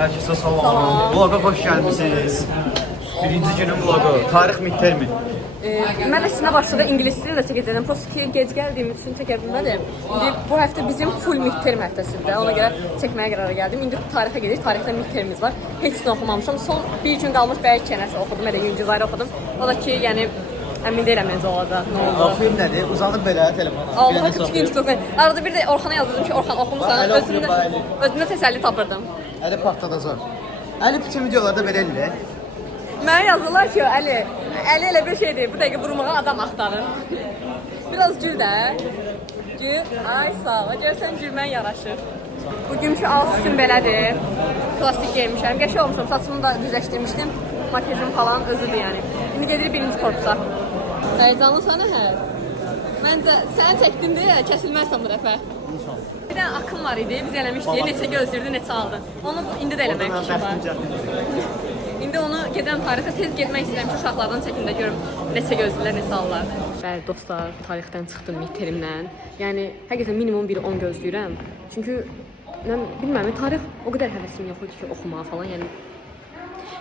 Herkese salam. Vloga hoş gəlmisiniz. Birinci günün vlogu. Tarix midtermi. Mən əslində başlığı ingilis dilində çəkəcəyəm. Prosta ki, gec gəldiyim üçün çəkə bilmədim. İndi bu həftə bizim full midterm həftəsində. Ona görə çəkməyə qərara gəldim. İndi tarixə gedirik. Tarixdə midtermimiz var. Heç nə oxumamışam. Son bir gün qalmış bəlkə nəsə oxudum. Elə yüngülləri oxudum. O da ki, yəni əmin deyiləm necə olacaq, nə oldu. Oxuyum nədir? Uzanıb belə telefona. Allah küçük TikTok. Arada bir də Orxana yazdım ki, Orxan oxumusan. Özümdə təsəlli tapırdım. Əli partladacaq. Əli bütün videolarda belə eləyir. Mənə yazdılar ki, Əli elə bir şeydir. Bu dəqiqə vurmağa adam axtarır. Biraz gül də. Gül. Ay sağ ol. Görsən gülmən yaraşır. Bugünkü outfitim belədir. Klasik geymişəm. Qəşəng olmuşam. Saçımı da düzləşdirmişdim. Makyajım falan özüdür yəni. İndi gedirik birinci korpusa. Həyəcanlısan hə? Məncə səni çəkdim deyə kəsilməzsən bu dəfə. Bir dənə akım var idi. Biz eləmişdik. Neçə gözlürdü, neçə aldı. Onu indi də eləmək fikrim var. İndi onu gedirəm tarixə tez getmək istəyirəm ki, uşaqlardan çəkim də görüm neçə gözlülər, neçə alırlar. Bəli dostlar, tarixdən çıxdım midtermdən. Yəni həqiqətən minimum bir 10 gözləyirəm. Çünki mən bilmirəm, tarix o qədər həvəsim yox idi ki, oxumağa falan. Yəni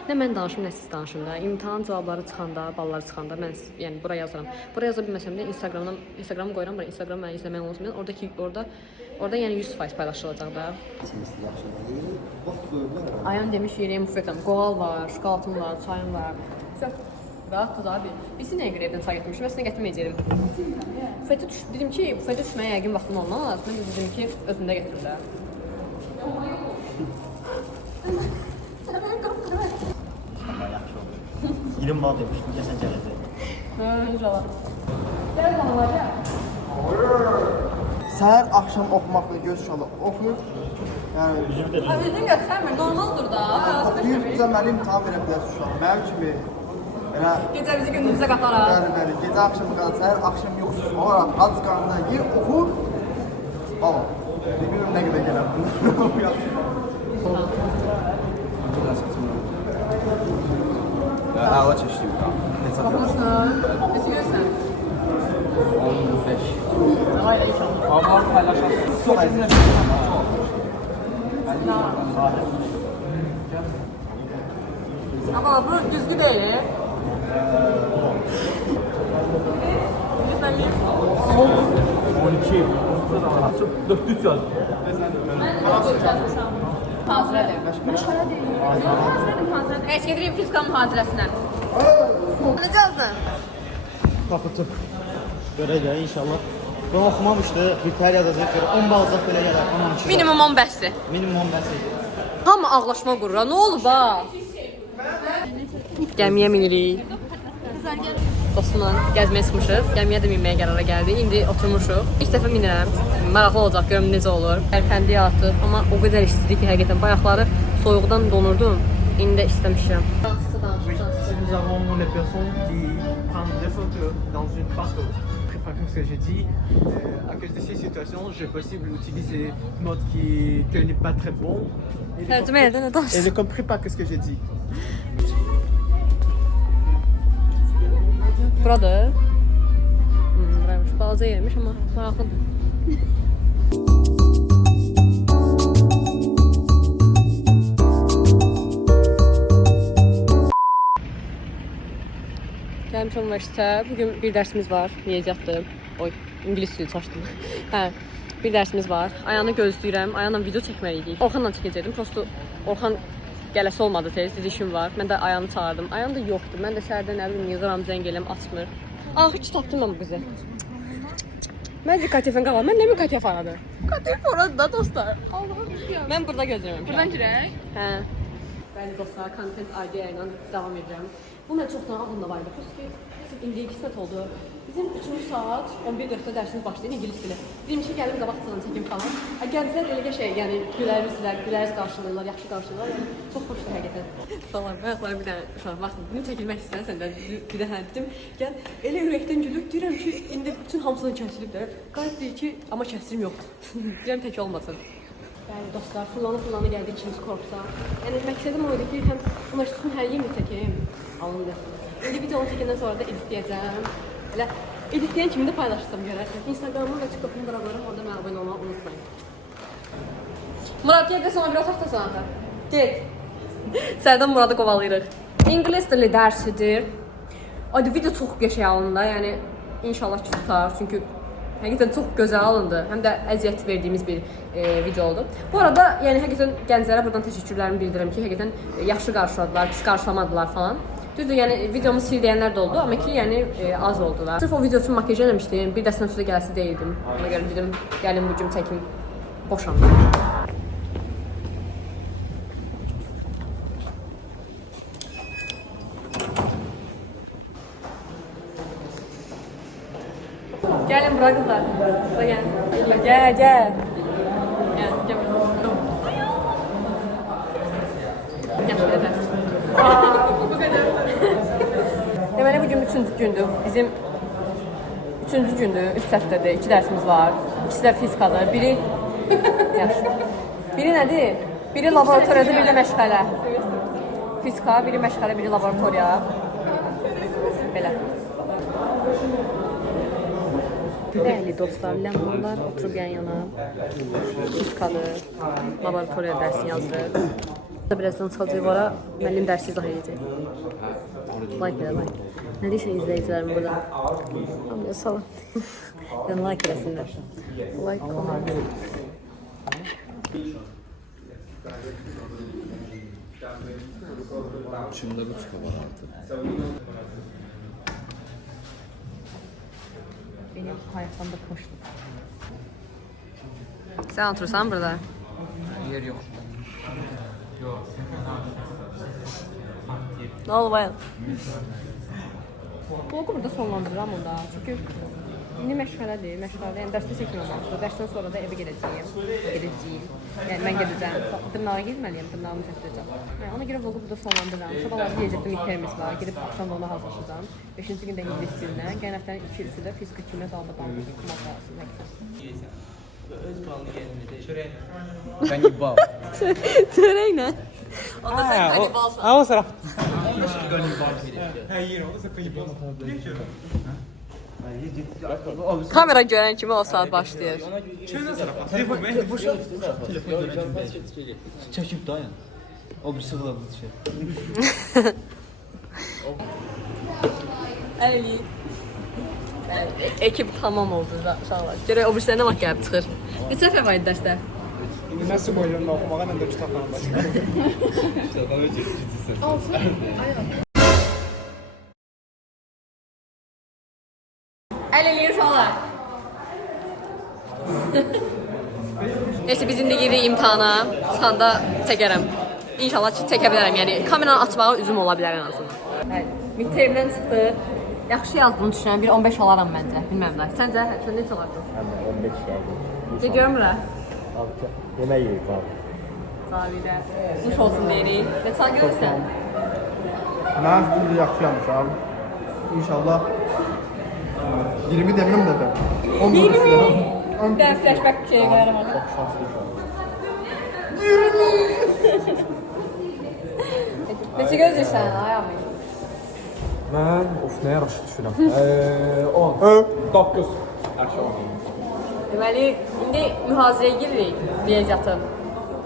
nə mən danışım, nə siz danışın da. İmtahan cavabları çıxanda, balları çıxanda mən yəni bura yazıram. Bura yaza bilməsəm də Instagramı qoyuram, bura Instagram məni izləmək olsun. Orada yəni 100% paylaşılacaq da. Ayan demiş yeriyə müfrəkəm. Qoğal var, şokolatım var, çayım var. Rahatız abi. Biz nəyə görə evdən çay gətirmişim? Mən sizə gətirməyəcəyim. Dedim ki, bufetə düşməyə yəqin vaxtım olmaz. Mən dedim ki, özümdə gətirim də. İlim bal demişdim, kəsən gələcək. İnşallah. Gəl bana var ya. Səhər, axşam oxumaqla göz uşağı oxuyur. Yəni Üzün göstərmir, normaldır da. oxuyub mənim imtahan verə bilərsiniz uşaq. Mənim kimi elə Gecəmizi gündüzə qataraq. bəli, gecə axşam qalan, səhər axşam yoxsuz olaraq az qarnına yer oxur. Baba, bilmirəm nə qədər gələr. Əla çeşdim. Baxmışsın. Neçə görsən? 15. Hayır, inşallah. Amma paylaşasın. Çox əziz. Ama bu düzgün değil. 12. 400 yaz. Heç gedirəm fizika mühazirəsinə. Necə yazdın? Kapıtı. Görəcək inşallah. Ben oxumamışdı, bir yazacaq görə 10 bal alacaq belə gələr. Minimum 10 bəsdir. Minimum 10 bəs idi. Hamı ağlaşma qurur. Nə olub ha? Gəmiyə minirik. Dostumla gəzməyə çıxmışıq. Gəmiyə də minməyə qərara gəldik. İndi oturmuşuq. İlk dəfə minirəm. Maraqlı olacaq, görüm necə olur. Tərpəndiyə artıq, amma o qədər istidir ki, həqiqətən bayaqları soyuqdan donurdum. İndi də istəmişəm. Si nous avons les personnes qui prennent des photos dans une parc, préparez ce que j'ai dit. À cause de ces situations, j'ai possible d'utiliser un mode qui n'est pas très bon. Tərcümə edin, nə danışsın? Et ne compris pas ce que j'ai dit. Buradır. Buraymış, balaca yermiş, amma maraqlıdır. Gəlmişəm universitetə. Bugün bir dərsimiz var. Riyaziyyatdır. Oy, ingilis dili çaşdım. Hə, bir dərsimiz var. Ayanı gözləyirəm. Ayanla video çəkməliydik. Orxanla çəkəcəkdim. Prosto Orxan gələsi olmadı tez. Dedi işim var. Mən də Ayanı çağırdım. Ayan da yoxdur. Mən də şəhərdə nə bilim yığıram, zəng eləm, açmır. Axı tapdım mən bu qızı. Mən də KTF-dən qalam. Mən nə mi KTF aradı? KTF aradı da dostlar. Allahım. Mən burada gözləmirəm. Buradan girək. Hə. Bəli dostlar, content idea ilə davam edirəm. Bu mən çoxdan ağlımda var idi. Prosta ki, indi qismət oldu. Bizim 3-cü saat 11:40-da dərsimiz başlayır ingilis dili. Dedim ki, gəlim qabaqcadan çəkim falan. Gəlsələr elə şey, yəni güləriz qarşılayırlar, yaxşı qarşılayırlar. Yəni çox xoşdur həqiqətən. Salam, bayaqlar bir dənə uşaq vaxtı bunu çəkilmək istəyirsən də bir dənə dedim. Gəl, elə ürəkdən gülür. Deyirəm ki, indi bütün hamısını kəsilib də. Qayıt deyir ki, amma kəsirim yoxdur. Deyirəm tək olmasın. Bəli dostlar, fırlanı gəldik ikinci korpusa. Yəni məqsədim o idi ki, həm universitetin hər yerini çəkeyim, alındı. İndi videonu çəkəndən sonra da editləyəcəm. Elə editləyən kimi də paylaşacağım görərsiniz. Instagram'ı və TikTok'umu bırakıyorum, orada mənə abunə olmağı unutmayın. Murat, gəl də sana bir otaq da sana da. Get. Sərdən Muradı qovalayırıq. İngilis dili dərsidir. Ayda video çox qəşəng alındı. Yəni inşallah ki tutar. Çünki həqiqətən çox gözəl alındı. Həm də əziyyət verdiyimiz bir video oldu. Bu arada yəni həqiqətən gənclərə buradan təşəkkürlərimi bildirirəm ki, həqiqətən yaxşı qarşıladılar, pis qarşılamadılar falan. Düzdür, yəni videomu sil deyənlər də oldu, amma ki, yəni az oldular. Sırf o video üçün makyaj eləmişdim, bir dəstən üstə gəlsi deyildim. Ona görə dedim, gəlin bu gün çəkim, boşam. Gəlin bura qızlar. Bura gəl. Gəl, gəl. Gəl, gəl. Yaxşı, yeter. Bu qədər. Deməli, bugün 3-cü gündür. Bizim 3-cü gündür, 3 həftədir, 2 dərsimiz var. İkisi də fizikadır. Biri... Yaxşı. Biri nədir? Biri laboratoriyada, biri də məşğələ. Fizika, biri məşğələ, biri laboratoriya. Belə. Bəli dostlar, ləmanlar oturub yan-yana. Fizikadır, laboratoriya dərsini yazırıq. Birazdan çıxacaq vara, müəllim dərsi izah edəcək. Like elə, like. Nə deyirsən izləyicilərim burada? Hamıya salam. Yəni like eləsinlər. Like, comment. Şimdi bu çıkıyor artık. Benim hayatımda koştu. Sen otursan burada. Yer yok. Ne oldu bayan? Vlogu burada sonlandırıram onda. Çünkü indi məşğələdir. Məşğələdə yəni dərsdə çəkməməliyəm. Dərsdən sonra da evə gedəcəyim. Yəni mən gedəcəm. Dırnağa getməliyəm. Dırnağımı çəkdirəcəm. Yəni ona görə vlogu burada sonlandırıram. Sabahlar deyəcəkdim midtermimiz var. Gedib axşam da ona hazırlaşacağam. 5-ci gündə ingilis dilindən. Gələn həftənin 2 ilisi də fizika kimya dalda-dalda Ben İbbal. Çörək nə? Onda sən qanibalsan. Ah, o sıra. Kamera görən kimi o saat başlayır. Çekip dayan. O bir sıvıla bu şey. Əli. Ekip tamam oldu uşaqlar. Görək o birisində nə vaxt gəlib çıxır. Neçə dəfə var idi dərsdə? Nasıl boyunla okumağa hem de kitabdan başka. Əl eləyir uşaqlar. Neyse biz indi giririk imtihana. Çıxanda çəkərəm. İnşallah çəkə bilərəm. Yəni kameranı açmağa üzüm ola bilər ən azından. Bəli. Midtermdən çıxdı. Yaxşı yazdığını düşünürəm. Bir 15 alaram məncə. Bilməm də. Səncə sən necə alardın? Həm də 15 gəldi. Gedirəm bura. Yemək yeyib abi. Zavidə. Nuş olsun deyirik. Və sən görürsən. Mən sizi yaxşı yapmışam. İnşallah 20 demirəm də ben. 10 20 mi? istedim. Bir dənə flashback bir şeyə qayarım. Çox şanslı uşaq. Neçə gözləyirsən? Ayağımı. Ben of ne yaraşı düşürəm. 10. 9. Her şey 10. Deməli, indi mühazirəyə giririk riyaziyyatı.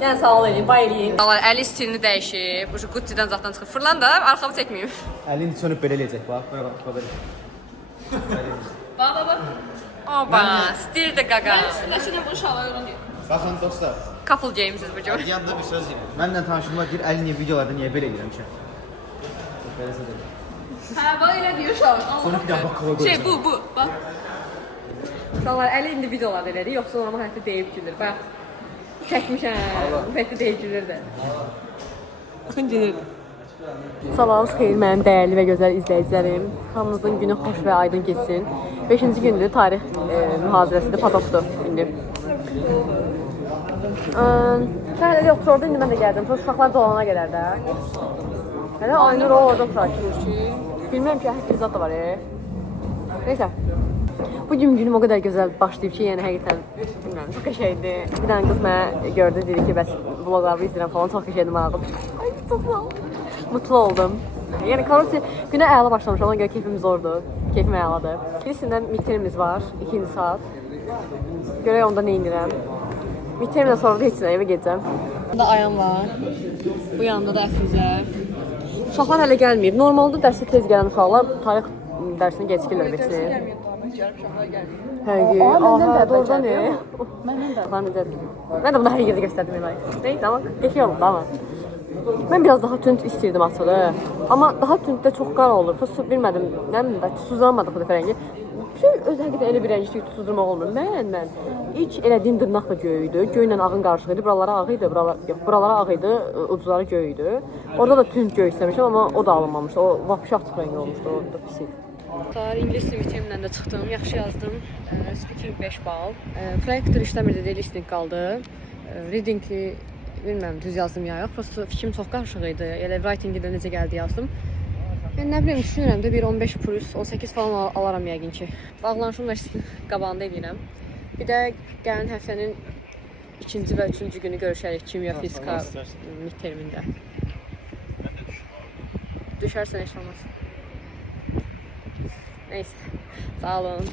Yəni sağ edin, bay eləyin. Əli stilini dəyişib, bu Gucci-dən zaten çıxıb. Fırlan da arxamı çəkməyim. Elini sönüp belə eləyəcək bax. Bax. Oba, stil də qaqa. Baxın dostlar. Couple gamesiz bu gün. Yanında bir söz deyim. Mənlə tanışımlar deyir, Əli niyə videolarda niyə belə edirəmişəm? Beləsə deyil. Hə, bax elə deyir uşaq. Sonra bir daha bakkala Şey, bu, bax. Uşaqlar, Əli indi videolarda elədi, yoxsa normal həyatda deyib gülir. Bax, çəkmişəm, bu həyatda deyib gülir də. Baxın gedir. Sabahınız xeyir mənim dəyərli və gözəl izləyicilərim. Hamınızın günü xoş və aydın keçsin. 5-ci gündür, tarix mühazirəsidir, patokdur indi. Şəhərdə otururdu, indi mən də gəldim. Sonra uşaqlar dolana qədər də. Hələ Aynur o orada oturaq ki. Bilməm ki, həqiqizat da var. Neysə. Bugün günüm o qədər gözəl başlayıb ki, yəni həqiqətən bilmirəm, çox qəşəngdir. Bir dənə qız mənə gördü, dedi ki, bəs vloglarımı izləyirəm falan, çox qəşəngdir mənə. Ay, çox sağ ol. Mutlu oldum. Yəni, korrupsiya günə əla başlamış, ona görə keyfim zordur. Keyfim əladır. Birisindən midtermimiz var, 2-ci saat. Görək onda nə indirəm. Midtermdən sonra da heç nə evə gedəcəm. Burada Ayan var. Bu yanında da Əfizə. Uşaqlar hələ gəlməyib. Normalda dərsə tez gələn uşaqlar tarix dərsinə gecikirlər beçin. Hə, doğrudan ne? Məndən də. Mən də bunu hər yerdə göstərdim yemək. Neyse ama geçiş oldu ama. Mən biraz daha tünd istəyirdim açılı. Amma daha tünddə çox qara olur. Bilmədim, nə bilim də tuzlanmadı bu dəfə rəngi. Öz həqiqətən elə bir rəngi ki, tuzdurmaq olmur. Mən ilk elədiyim dırnaq da göy idi. Göylə ağın qarışıq idi. Buralara ağ idi, buralara ağ idi, ucları göy idi. Orada da tünd göy istəmişəm, amma o da alınmamışdı. O vapşı açıq rəngi olmuşdu, o da pis idi. İngilis dil bitimlə də çıxdım, yaxşı yazdım. Speaking 5 bal. Projektor işləmirdi, listening qaldı. Reading-i bilmirəm düz yazdım ya yox. Prosto fikrim çox qarışıq idi. Elə writing-i də necə gəldi yazdım. Yəni nə bilim düşünürəm də bir 15 plus 18 falan alaram yəqin ki. Bağlanış universitetinin qabağında edirəm. Bir də gələn həftənin 2-ci və 3-cü günü görüşərik kimya, fizika midtermində. Düşərsən heç olmaz. Neyse. Sağ olun.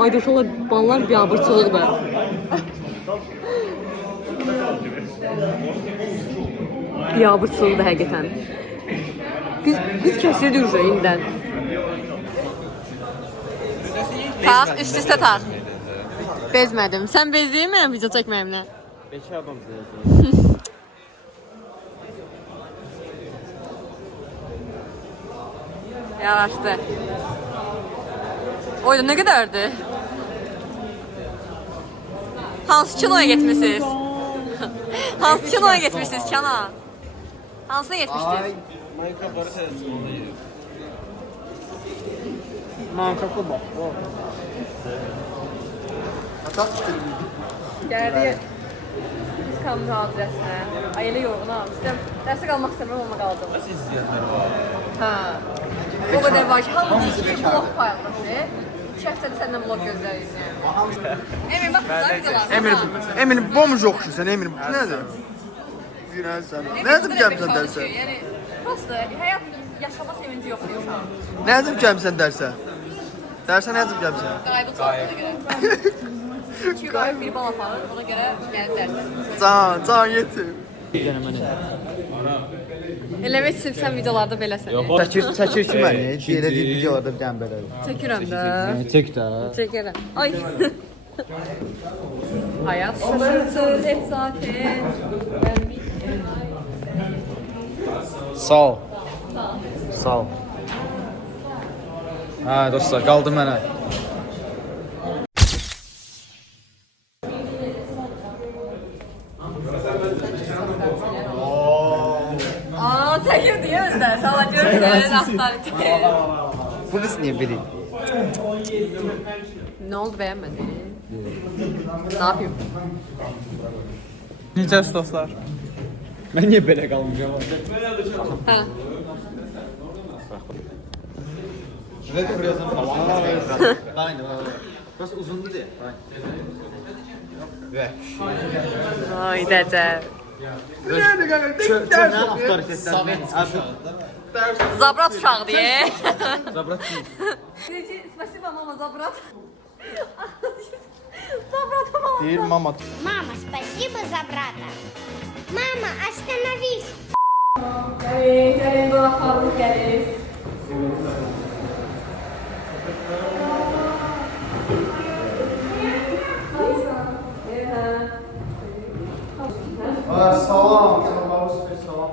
Ayda şola ballar biabırçılıq bə. Biabırçılıq da həqiqətən. Biz kəsirdik uca indidən. Tax, üst-üstə tax. Bezmədim. Sən bezdiyim mi video çəkməyimlə? Bekar adam seyirci. Yavaşdı. Oyda ne kadardı? Hansı kinoya getmişsiniz? Hansı kinoya getmişsiniz Kana? Hansına getmişdiniz? Minecraft'ları seyirci onda yeri. Mantıklı bak. Atak filmi. Gəldi biz kamera adresinə. Ay elə yorğunam. İstəyirəm, dərsə qalmaq istəmirəm, amma qaldım. Nasıl izleyenler var? Hə. O qədər var ki, hamı deyir ki, vlog paylaşır. 2 həftədir səndən vlog gözləyirik yəni. Emir, bax, güzel videolar. Emir bomuz oxşusan Emir. Nədir? Yürənsən. Nədir gəlmisən dərsə? Yəni, prosto həyat yaşama sevinci yox deyir uşaq. Nədir gəlmisən dərsə? Dərsə nədir gəlmisən? Qaybı çoxluğuna görə. 2 qayıb, 1 bal aparır, ona görə gəlib dərsə. Can yetir. Eləmək istəyirsən videolarda beləsən. Çəkir ki məni. Elə deyil videolarda bir dənə belə. Çəkirəm də. Çək də. Çəkirəm. Ay. Hayat şaşırtır hep zaten. Sağ ol. Sağ ol. Ha dostlar, qaldı mənə. Aa, çəkir deyə özlər. Sağla görürsən, avtoritet. Polis niyə biri? Ne oldu, beğenmedin? Ne yapayım? Necəsiz dostlar? Mən niyə belə qalmışam? Ha. Ve kırıyorsun falan. Aynen. Burası uzundu diye. Ve. Ay dede. Çönen avtoritetten. Zabrat uşağı diye. Zabrat değil. Спасибо, мама, Забрат. Забрат, мама. Deyir mama. Мама, спасибо за брата. Мама, остановись. Gelin dolaplarımız gelir. Salam. Salam.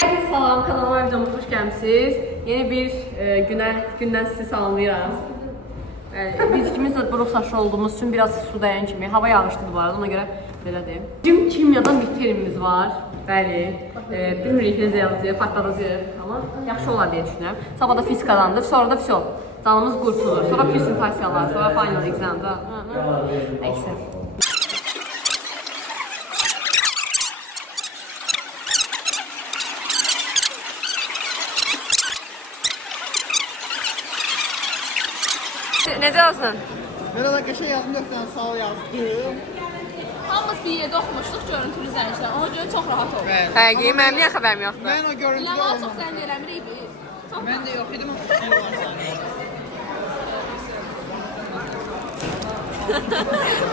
Herkese salam, kanalıma videoma hoş gəlmisiniz. Yeni bir gündən sizi salamlayıram. Biz ikimiz də buruq saçlı olduğumuz üçün biraz su dayan kimi. Hava yağışlıdır bu arada, ona görə belə deyim. Bizim kimyadan bir terimimiz var. Bəli. Bilmirik necə yazılır, patladacaq. Amma yaxşı olar deyə düşünürəm. Sabah da fizikadandır, sonra da fisyon. Canımız qurtulur. Sonra presentasiyalar, sonra final examda. Neyse. Necə yazsın? Merhaba qəşəng yazdım, 4 dənə sual yazdım. Hamımız bir yerdə oxumuşduq görüntülü zəncdən. Ona görə çox rahat oldu. Həqiqi, mənim niyə xəbərim yoxdur? Mən o görüntüdə Ləma çox zəng eləmirik biz. Ben de yok idim.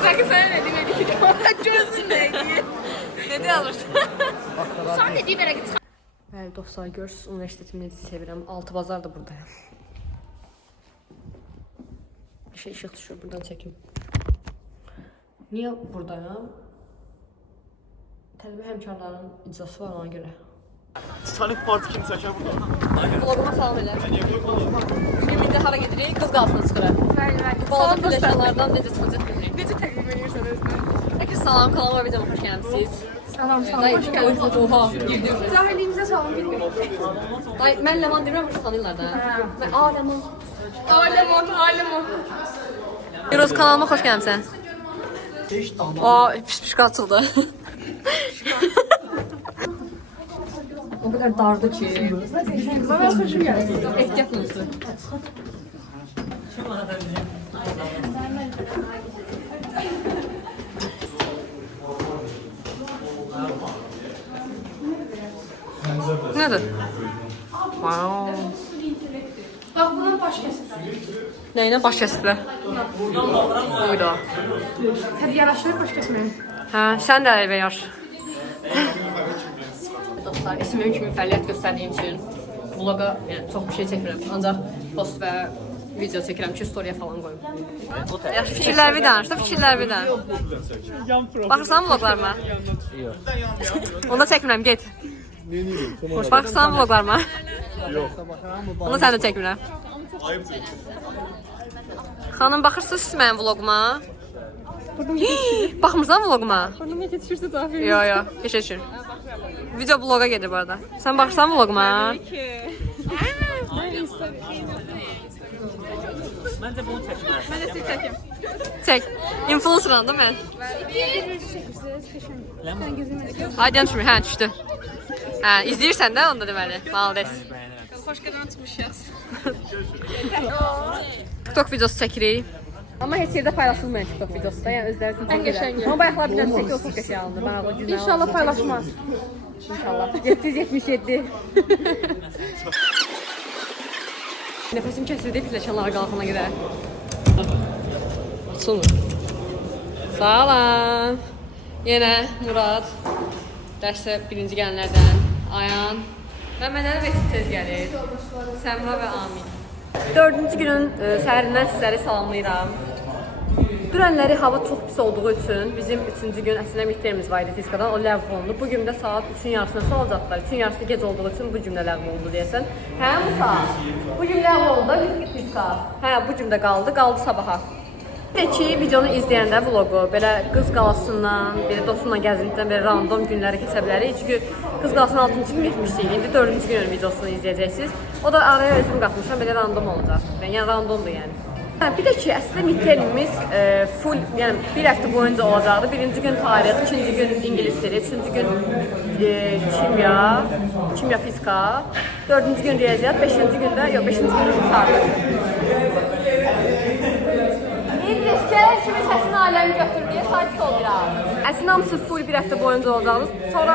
Sanki sen ne demedik ki? Gözün neydi? Ne de alırsan? Sen de dibere git. Bəli dostlar, görürsünüz universitetimi necə sevirəm. Altı bazar da buradayım. Bir şey ışıq düşüyor, buradan çəkim. Niyə buradayım? Tələbə həmkarların icrası var ona görə. Titanic Parti kim çəkər burada? Vloguma salam elə. Bugün indi hara gedirik? Qız qalsına çıxırıq. Bu balaca pləşanlardan necə çıxacaq bilmirik. Necə təqdim edirsən özünü? Peki salam, kanalıma videoma xoş gəlmişsiniz. Salam, Day, oha, girdim. Cahilliğimize salam bilmiyorum. Day, mən Ləman demirəm, bu tanıyırlar da. Mən Ləman. Alem. Yunus, kanalıma xoş gəlmişsən. Aa, pis qaçıldı. O kadar dardı ki. Bana hoşum geldi. Ehtiyat mısın? Nedir? Wow. Bak bunun baş kesin. Neyine baş kestiler? Buydu. Hadi yaraşır baş kesmeye. Hə, sən də əlbə yaş. Dostlar, ismim kimi fəaliyyət göstərdiyim üçün vloga yəni, çox bir şey çəkmirəm. Ancaq post və video çəkirəm ki, storyya falan qoyum. Yaxşı, fikirlərimi danış da, fikirlərimi danış. Baxırsan vloglarıma? Onda çəkmirəm, get. Baxırsan vloglarıma? Onda sən də çəkmirəm. Xanım, baxırsınız siz mənim vloguma? Baxmırsan vloguma? Burnuma yetişirse daha verir. Yo, geçir. Video bloga gelir bu arada. Sen baksan vloguma. Ben de bunu çekmem. Ben de sizi çekeyim. Çek. Influencer'ım değil mi? Sen gözümü Hadi yanlışmı? Hə, düşdü. Hə, izləyirsən də onda deməli. Malades. hoş kadar tutmuş yaz. TikTok videosu çəkirik. Amma heç yerdə paylaşılmıyor TikTok videosu da. Yəni özləri üçün En geçen Amma bayaqlar bir dənə çəkdi, o çox qəşəng alındı. Bana o günlər. İnşallah paylaşmaz. İnşallah. 777. Nefesim kesildi, pləşanlara qalxana görə. Açılmır. Salam. Yenə Murad. Dərsə birinci gələnlərdən. Ayan. Məmmədəli Vəsid tez gəlir. Səmra və Amin. 4-cü günün səhərindən sizləri salamlayıram. Dünənləri hava çox pis olduğu üçün bizim 3-cü gün əslində midtermimiz var idi fizikadan, o ləğv olundu. Bugün də saat 3-ün yarısına son olacaqlar. 3-ün yarısı gec olduğu üçün bu cümlə ləğv olundu deyəsən. Hə Musa, bu gün ləğv olundu, fizika. Hə, bu cümlə qaldı sabaha. Bir də ki, videonu izləyəndə vlogu belə Qız Qalasından, belə dostumla gəzintidən belə random günləri keçə bilərik. Çünki Qız Qalasının 6-cı gün getmişdik, indi 4-cü günün videosunu izləyəcəksiniz. O da araya özüm qatmışam, belə random olacaq. Yəni randomdur yəni. Bir də ki, əslində midtermimiz full, yəni bir həftə boyunca olacaqdı. Birinci gün tarix, ikinci gün ingilis dili, üçüncü gün kimya, fizika, dördüncü gün riyaziyyat, beşinci gündə, yox, beşinci gün tarix. İdris, gəl kimin səsini aləmi götür deyə sakit ol biraz. Əslində hamısı full bir həftə boyunca olacaqdı. Sonra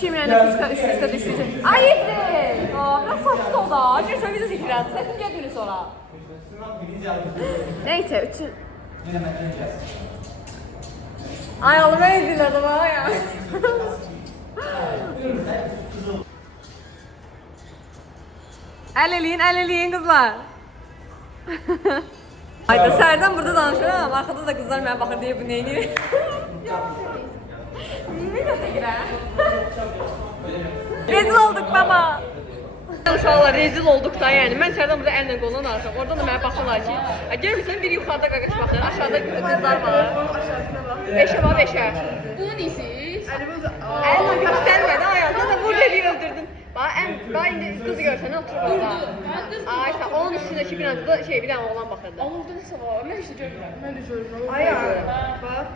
kimya ilə fizika üst-üstə düşdü. Ay İdris! Biraz sakit ol da, görsən video çəkirəm, səsim gəlmir sonra. Neyse, üçün... Ay oğlum, ben izledim ha ya. El eleyin kızlar. Hayda, Sərdən burada danışıram, arkada da kızlar mənə baxır deyə bu neyini? Video çəkirəm. Rezil olduk baba. Uşaqlar rezil olduq da, yəni mən Sərdən burada əllə qoluna danışıram. Oradan da mənə baxırlar ki, görmürsən biri yuxarıda qaqaş baxır, aşağıda qızlar var. Beşə var, beşə. Bunu neysiz? Əllə göstərmədi, ayağına da burada deyə öldürdün. Bax, indi qızı görsən, oturub orada. Ay, onun üstündəki binada da bir dənə oğlan baxırdı. Orada nəsə var, mən heç də görmürəm. Mən də görmürəm. Ay,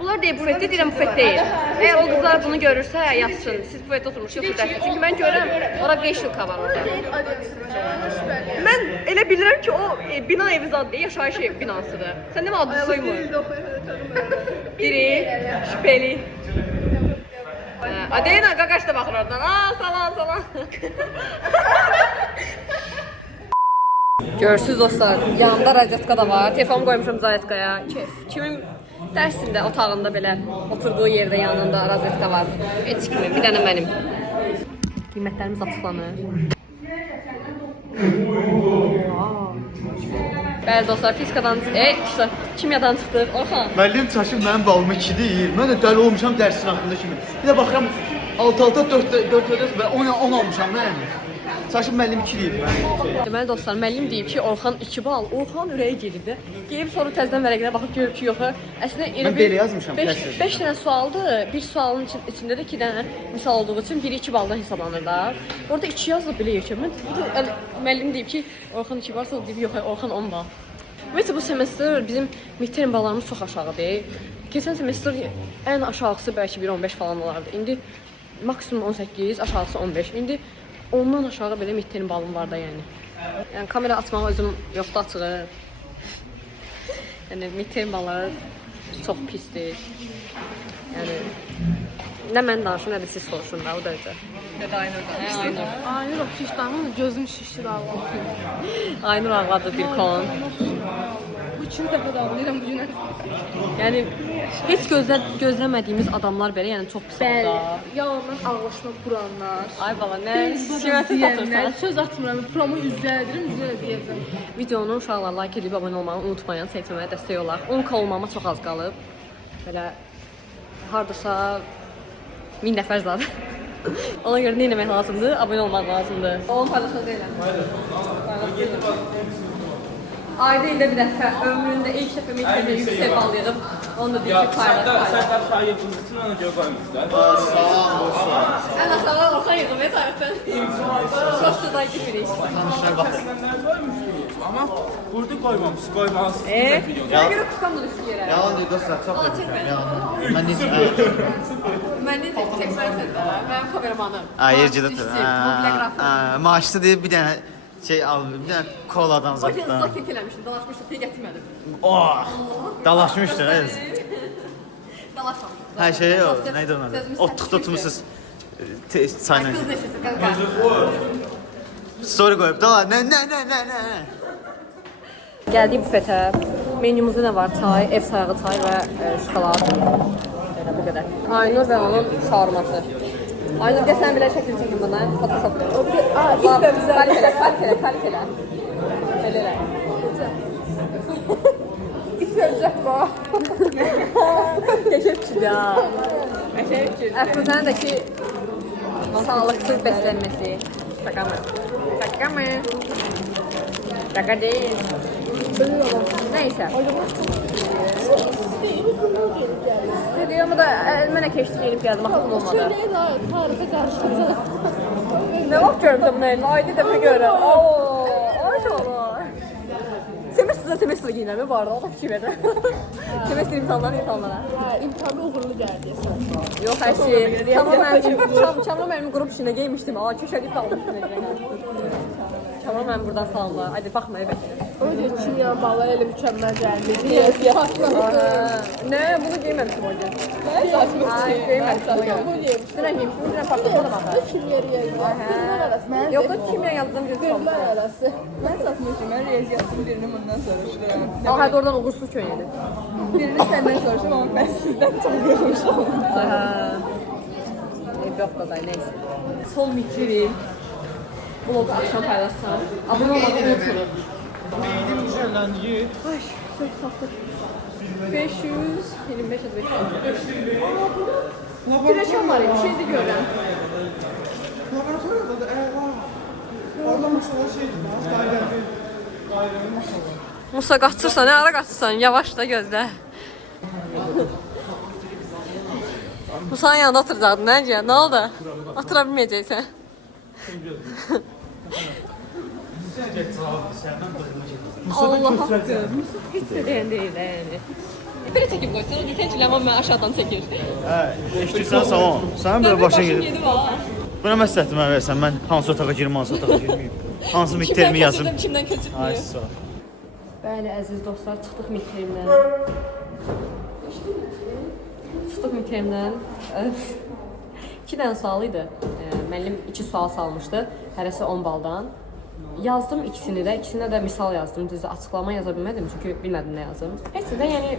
bunlar deyil, bufetdə deyirəm, bufet deyil. Əgər o qızlar bunu görürsə, yazsın, siz bufetdə oturmuşsunuz, yoxsa dərsə. Çünki mən görürəm, ora 5 yılka var orada. Mən elə bilirəm ki, o bina evi zadı deyil, yaşayış binasıdır. Sən demə adı suymu? Biri, şüpheli. Adeyna qaqaş da baxır oradan. Salam. Görürsünüz dostlar, yanımda radyatka da var. Telefonu qoymuşam radyatkaya. Keyf. Kimin dərsində, otağında belə oturduğu yerdə yanında radyatka var. Heç kimin, bir dənə mənim. Qiymətlərimiz açıqlanır. Bəli dostlar, fizikadan, işte, kimyadan çıxdıq. Orxan. Müəllim çaşıb mənim balımı 2 deyir. Mən də dəli olmuşam dərsin haqqında kimi. Bir də baxıram 6-6 4 və 10 almışam mən. Çaşıb müəllim 2 deyir. Deməli dostlar, müəllim deyib ki, Orxan 2 bal. Orxan ürəyə geldi. Gelib sonra təzədən vərəqlərə baxıb görüb ki, yox. Əslində Mən belə yazmışam, 5 dənə sualdır. Bir sualın içində də 2 dənə misal olduğu üçün biri 2 baldan hesablanır da. Orada 2 yazılıb belə yekə. Müəllim deyib ki, Orxan 2 varsa o deyib yox, Orxan 10 bal. Ümumiyyətlə bu semestr bizim midterm ballarımız çox aşağıdır. Keçən semestr ən aşağısı bəlkə 1.15 falan olardı. İndi maksimum 18, aşağısı 15. İndi ondan aşağı belə midterm balım var da yəni. Yəni kamera açmağa özüm yoxda açığı. Yəni midterm balları çox pisdir. Yəni nə mən danışım, nə də siz soruşun da o dərəcə. Nə də Aynur danışdı. Aynur okşuşdan gözüm şişdi daha. Aynur ağladı bir kon. Bu üçüncü dəfə də ağlayıram bu günə. Yəni heç gözləmədiyimiz adamlar belə, yəni çox pis oldu. Yalandan ağlaşma quranlar. Ay bala, nə kimə deyənlər, söz atmıram, promo izlədirim, izlə deyəcəm. Videonu uşaqlar like edib abunə olmağı unutmayın, sevməyə dəstək olaq. 10k olmama çox az qalıb. Belə hardasa 1000 nəfər zadı. Ona görə nə etmək lazımdır? Abunə olmaq lazımdır. Onun paylaşma deyiləm. Ayda ildə bir dəfə, ömründə ilk dəfə mektəbdə yüksək bal yığıb, onu da deyib ki, paylaş. aşağı yapıldığı için ona göre koymuşlar. Ən aşağıda Orxan yığıb, tarixdən. Prosta da gitmirik. Ama burada koymamış, koymaz. Sənə görə qısqanmır üstü yerə. Yalan deyir dostlar, çox Aa, edirəm. çəkmə. Yalan. Mən necə? Mən necə çəkmərsən də, mənim kameramanım. Yercədə Maaşlı tur. işçi, mobilyografım. Maaşlı deyib bir dənə şey al, bir dənə koladan O gün zətdən. ıslak kek eləmişdim, dalaşmışdım, pey gətirmədim. Oh! Dalaşmışdır, evet. Dalaşmamışdım. Hər şey o, neydi onun adı? Otluq tutmuşsunuz. Çayla. Qız neşəsi, qanqa. Story qoyub, dala, nə. Gəldik bufetə. Menümüzdə nə var? Çay, ev sayağı çay və şokolad. Elə bu qədər. Aynur və onun şaurması. Aynur, gəl sən belə şəkil çəkin buna. Photoshop. Kalk elə. Belə elə. İçəcək bu. Qəşəngdir ya. Qəşəngdir. Əfruzənin də ki, sağlıqsız bəslənməsi. Şaka mı? Şaka deyil. Neyse. Stüdyomu da mənə keçdi gelib gəldim, axım olmadı. Şöyle daha tarife karşıladı. Nə vaxt görmüşəm bunu elini? Ayda dəfə görürəm. Maşallah. Semestr giyinəmi bu arada, o da fikir verir. Semestr imtahanlara. İmtihanı uğurlu geldi sen. Yox, hər şey. Kamran mənim qrup işinə geymişdim. Köşəlik qaldım. Kamran mənim buradan salamlar. Haydi baxma evə. Öyle kimya balı öyle mükemmel geldi. Ne? Bunu giyməmişdim o gün. Ben saçma Ay, giyməmişdim o gün. Bunu yemiştim. Dünən giymişdim, dünən farklı olmadı. Kimleri yazıyor. Birinin arası. Yok da kimya yazdım gözüm. Birinin arası. Ben satmışım. Ben reziyatsın birini bundan soruşturam. Hadi oradan uğursuz köynedi. Birini senden soruştum ama ben sizden çok görmüşüm. Yok da neyse. Son bitirim. Vlogu akşam paylaşsam. Abone olmağı unutmayın. Beynim güzellendi. Ay, çok tatlı. 525 adı 500. Güneşim var ya, bir şey de görürüm. Laboratuvarda da var. Orada mesela şeydi. Musa qaçırsan, nə ara qaçırsan? Yavaş da gözlə. Musa'nın yanında oturacaqdın, nəncə? Nə oldu? Otura bilməyəcəksən. Allah haqqı. Musa heç də deyən deyil də yəni. Belə çəkib qoysan, o təcrübə amma mən aşağıdan çəkir. Eşidirsən, sağ Sənin belə başın gedir. Yedi var. Buna məsləhəti mənə versən, mən hansı otağa girim, hansı otağa girməyim. Hansı midtermi yazım. Kimdən köçürtmüyor. Ay, sağ ol. Bəli, əziz dostlar, çıxdıq midtermdən. Çıxdıq midtermdən. 2 dənə sual idi. Müəllim 2 sual salmışdı. Hərəsi 10 baldan. yazdım ikisini də misal yazdım. Düzdür, açıqlama yaza bilmədim çünki bilmədim nə yazım. Heç də yəni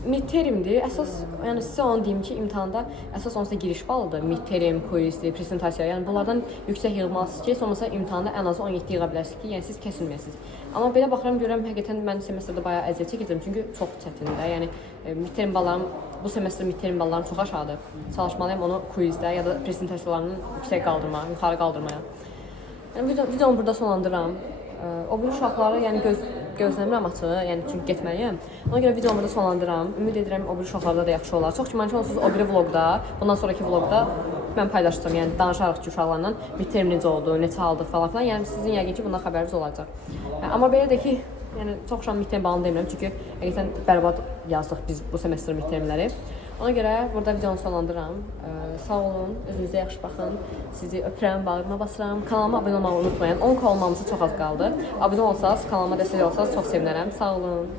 midtermdir. Əsas yəni sizə onu deyim ki, imtahanda əsas onsuz da giriş balıdır. Midterm, quizdir, prezentasiya. Yəni bunlardan yüksək yığmalısınız ki, sonrasında imtahanda ən azı 17 yığa bilərsiniz ki, yəni siz kəsilməyəsiniz. Amma belə baxıram görürəm həqiqətən mən semestrdə bayağı əziyyət çəkirəm çünki çox çətindir. Yəni midterm ballarım bu semestr midterm ballarım çox aşağıdır. Çalışmalıyam onu quizdə ya da prezentasiyalarını yüksək qaldırmağa, yuxarı qaldırmağa. Yəni videomu burada sonlandırıram. O bir uşaqları yəni gözləmirəm açığı, yəni çünki getməliyəm. Ona görə videomu burada sonlandırıram. Ümid edirəm o bir uşaqlarda da yaxşı olar. Çox güman ki, onsuz o biri vloqda, bundan sonraki vloqda mən paylaşacağam. Yəni danışarıq ki, uşaqlarla midterm necə oldu, neçə aldıq falan filan. Yəni sizin yəqin ki, bundan xəbəriniz olacaq. Amma belə də ki, yəni çox şan midterm balını demirəm çünki həqiqətən bərbad yazdıq biz bu semestr midtermləri. Ona görə burada videonu sonlandırıram. Sağ olun, özünüzə yaxşı baxın. Sizi öpürəm, bağrıma basıram. Kanalıma abunə olmağı unutmayın. 10K olmamıza çox az qaldı. Abunə olsanız, kanalıma dəstək olsanız çox sevinərəm. Sağ olun.